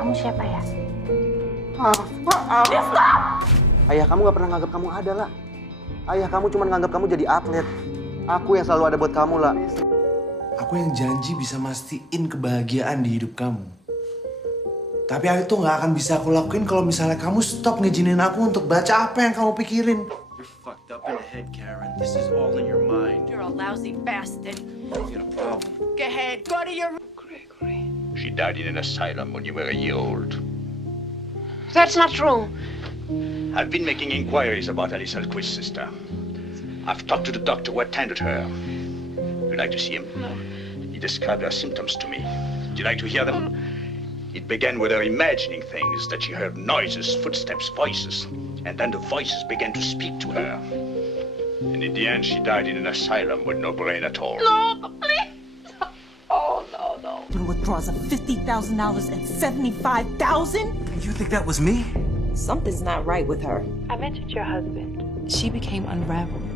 Kamu siapa ya? Maaf. Ayah kamu gak pernah nganggap kamu ada lah. Ayah kamu cuma nganggap kamu jadi atlet. Aku yang selalu ada buat kamu lah. Aku yang janji bisa mastiin kebahagiaan di hidup kamu. Tapi hal itu gak akan bisa aku lakuin kalau misalnya kamu stop ngizinin aku untuk baca apa yang kamu pikirin. You're fucked up in the head, Karen. This is all in your mind. You're a lousy bastard. You got a problem. Go ahead, go to your... Gregory. She died in an asylum when you were a year old. That's not true. I've been making inquiries about Alice Alquist's sister. I've talked to the doctor who attended her. You'd like to see him? No. He described her symptoms to me. Would you like to hear them? It began with her imagining things, that she heard noises, footsteps, voices. And then the voices began to speak to her. And in the end, she died in an asylum with no brain at all. No, please. Oh, no. Withdraws of $50,000 and $75,000? You think that was me? Something's not right with her. I mentioned your husband. She became unraveled.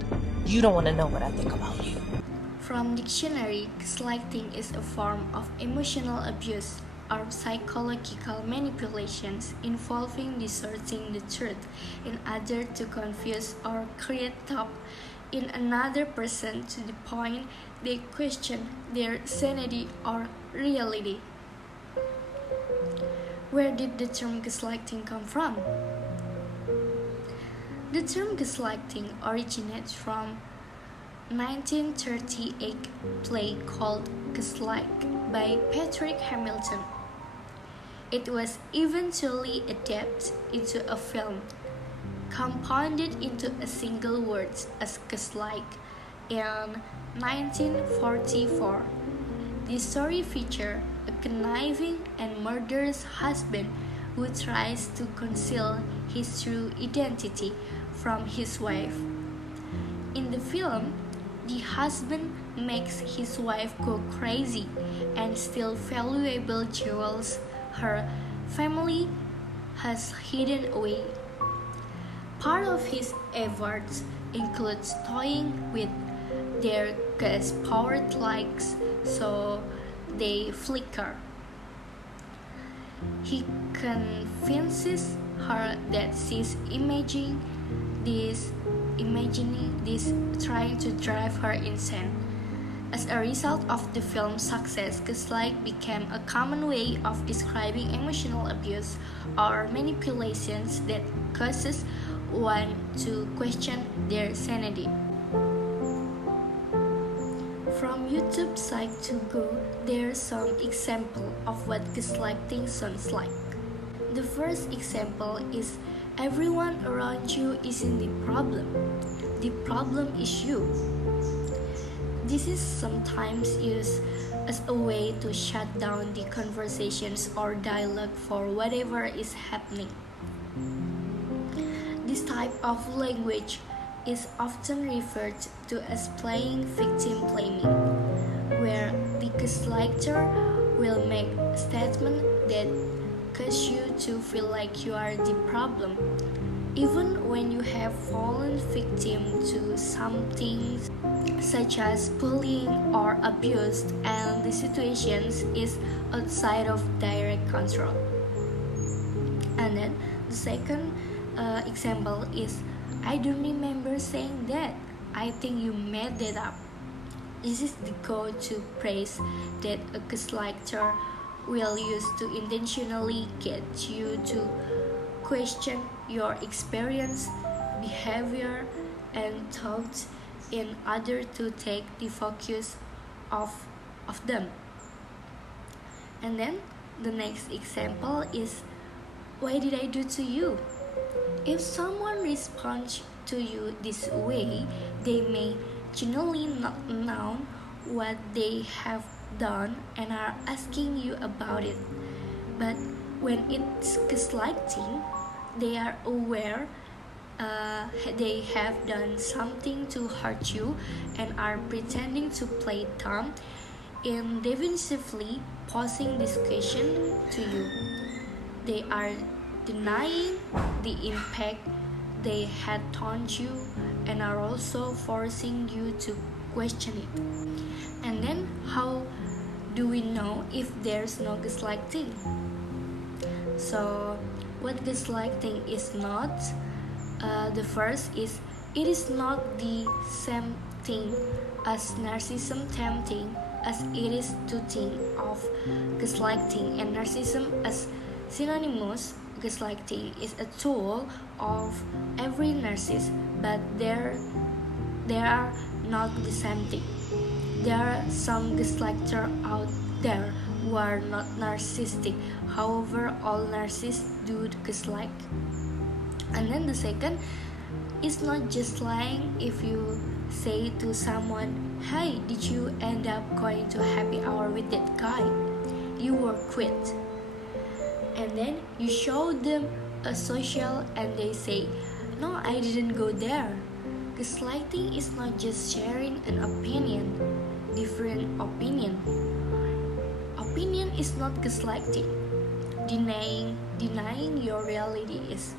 You don't want to know what I think about you. From dictionary, gaslighting is a form of emotional abuse or psychological manipulations involving distorting the truth in order to confuse or create doubt in another person to the point they question their sanity or reality. Where did the term gaslighting come from? The term gaslighting originates from 1938 play called Gaslight by Patrick Hamilton. It was eventually adapted into a film, compounded into a single word as gaslight in 1944. The story features a conniving and murderous husband who tries to conceal his true identity from his wife. In the film, the husband makes his wife go crazy and steal valuable jewels her family has hidden away. Part of his efforts includes toying with their gas-powered lights so they flicker. He convinces her that she's imagining this, trying to drive her insane. As a result of the film's success, gaslight became a common way of describing emotional abuse or manipulations that causes one to question their sanity. From YouTube site to go, there's some example of what gaslighting sounds like. The first example is everyone around you isn't the problem. The problem is you. This is sometimes used as a way to shut down the conversations or dialogue for whatever is happening. This type of language is often referred to as playing victim blaming, where the gaslighter will make a statement that cause you to feel like you are the problem, even when you have fallen victim to something such as bullying or abuse and the situation is outside of direct control. And then the second example is, I don't remember saying that. I think you made that up. This is the go-to phrase that a gaslighter will use to intentionally get you to question your experience, behavior, and thoughts in order to take the focus off of them. And then the next example is, why did I do to you? If someone responds to you this way, they may genuinely not know what they have done and are asking you about it. But when it's gaslighting, they are aware they have done something to hurt you and are pretending to play dumb in defensively posing this question to you. They are denying the impact they had on you and are also forcing you to question it. And then how do we know if there's no gaslighting? So, what gaslighting is not? The first is it is not the same thing as narcissism tempting as it is to think of gaslighting and narcissism as synonymous. Gaslighting is a tool of every narcissist, but they are not the same thing. There are some gaslighters out there who are not narcissistic. However, all narcissists do gaslight. And then the second is not just lying. If you say to someone, "Hey, did you end up going to happy hour with that guy? You were quit." And then you show them a social and they say, "No, I didn't go there." Gaslighting is not just sharing an opinion, different opinion. Opinion is not gaslighting. Denying your reality is.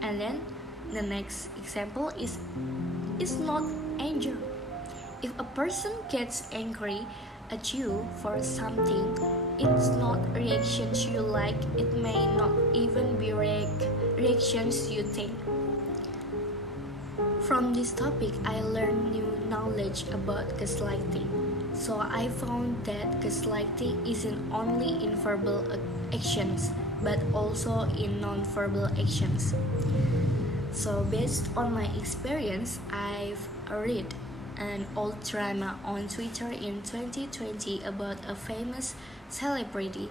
And then the next example is not anger. If a person gets angry at you for something, it's not reactions you like. It may not even be reactions you think. From this topic, I learned new knowledge about gaslighting. So I found that gaslighting isn't only in verbal actions, but also in non-verbal actions. So based on my experience, I've read an old drama on Twitter in 2020 about a famous celebrity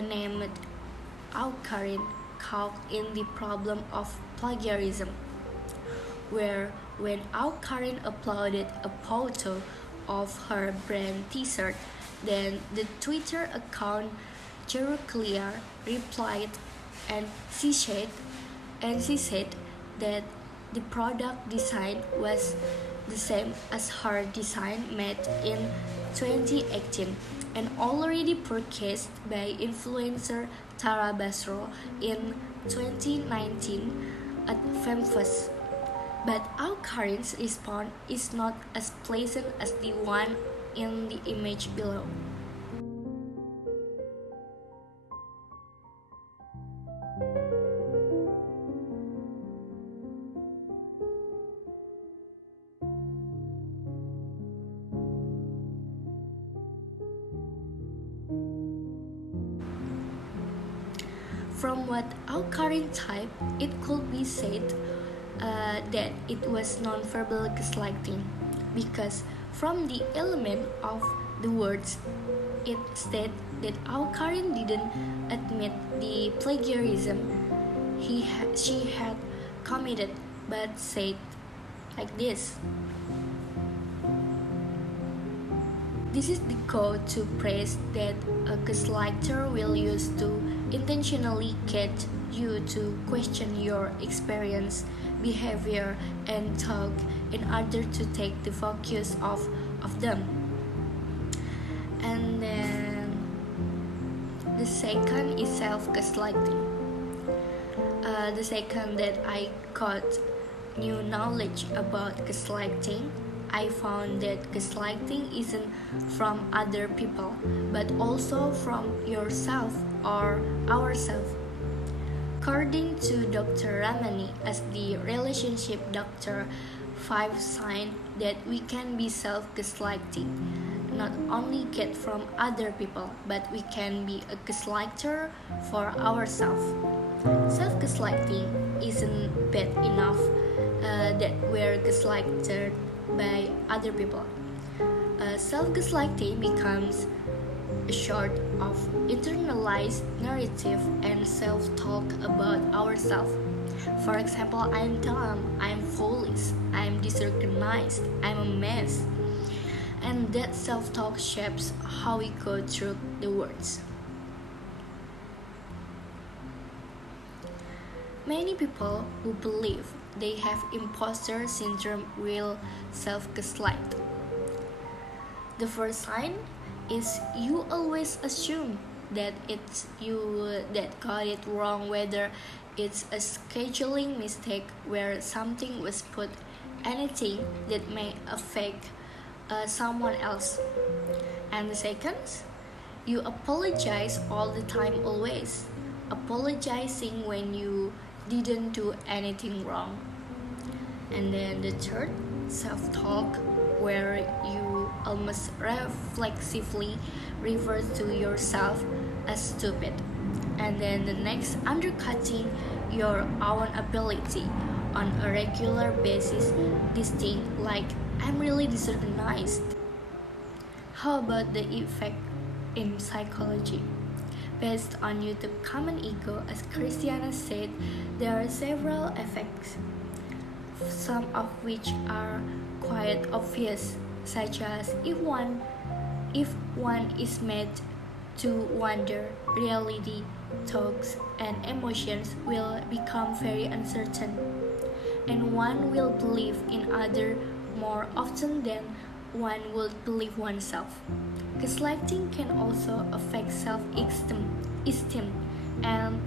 named Karin caught in the problem of plagiarism, where when Karin uploaded a photo of her brand t-shirt, then the Twitter account Jeruclear replied and she said that the product design was the same as her design made in 2018 and already purchased by influencer Tara Basro in 2019 at FemFest. But Karin's response is not as pleasant as the one in the image below. From what Karin typed, it could be said that it was non-verbal gaslighting, because from the element of the words, it stated that Karin didn't admit the plagiarism she had committed, but said like this. This is the go-to phrase that a gaslighter will use to intentionally get you to question your experience, behavior, and talk in order to take the focus off of them. And then the second is self-gaslighting. The second that I got new knowledge about gaslighting, I found that gaslighting isn't from other people, but also from yourself or ourselves. According to Dr. Ramani, as the relationship doctor, 5 signs that we can be self-gaslighting, not only get from other people, but we can be a gaslighter for ourselves. Self-gaslighting isn't bad enough that we're gaslighted by other people. Self-gaslighting becomes a sort of internalized narrative and self-talk about ourselves. For example, I'm dumb, I'm foolish, I'm disorganized, I'm a mess. And that self-talk shapes how we go through the words. Many people who believe they have imposter syndrome will self-gaslight. The first sign is you always assume that it's you that got it wrong, whether it's a scheduling mistake where something was put, anything that may affect someone else. And the second, you apologize all the time, always. apologizing when you didn't do anything wrong. And then the third, self-talk, where you almost reflexively refer to yourself as stupid. And then the next, undercutting your own ability on a regular basis, this thing like I'm really disorganized. How about the effect in psychology? Based on YouTube Common Ego, as Christiana said, there are several effects, some of which are quite obvious, such as if one is made to wonder, reality, thoughts, and emotions will become very uncertain, and one will believe in others more often than one would believe oneself. Gaslighting can also affect self-esteem and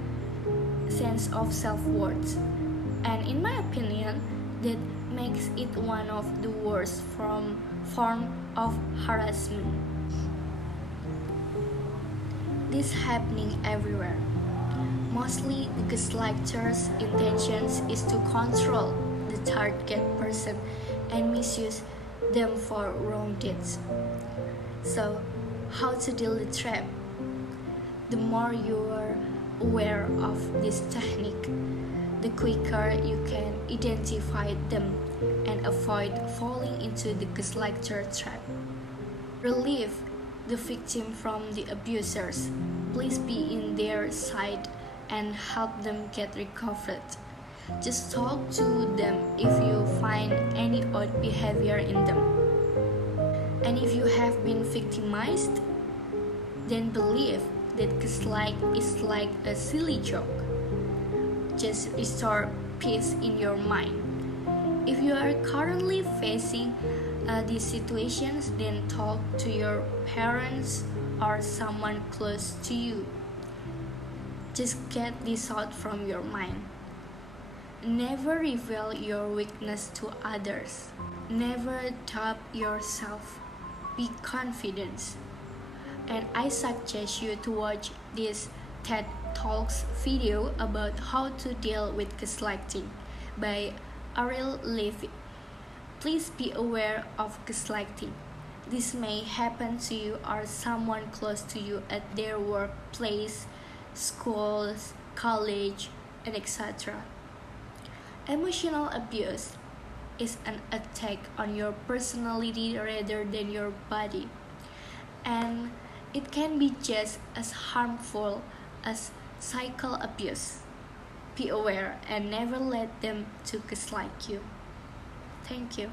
sense of self-worth, and in my opinion, that makes it one of the worst form of harassment. This happening everywhere. Mostly the gaslighter's intentions is to control the target person and misuse them for wrong deeds. So, how to deal with the trap? The more you are aware of this technique, the quicker you can identify them and avoid falling into the gaslighter trap. Relieve the victim from the abusers. Please be in their side and help them get recovered. Just talk to them if you find any odd behavior in them. And if you have been victimized, then believe that gaslight is like a silly joke. Just restore peace in your mind. If you are currently facing these situations, then talk to your parents or someone close to you. Just get this out from your mind. Never reveal your weakness to others. Never doubt yourself. Be confident. And I suggest you to watch this TED Talks video about how to deal with gaslighting by Ariel Levy. Please be aware of gaslighting. This may happen to you or someone close to you at their workplace, schools, college, and etc. Emotional abuse is an attack on your personality rather than your body, and it can be just as harmful as psychical abuse. Be aware and never let them to gaslight you. Thank you.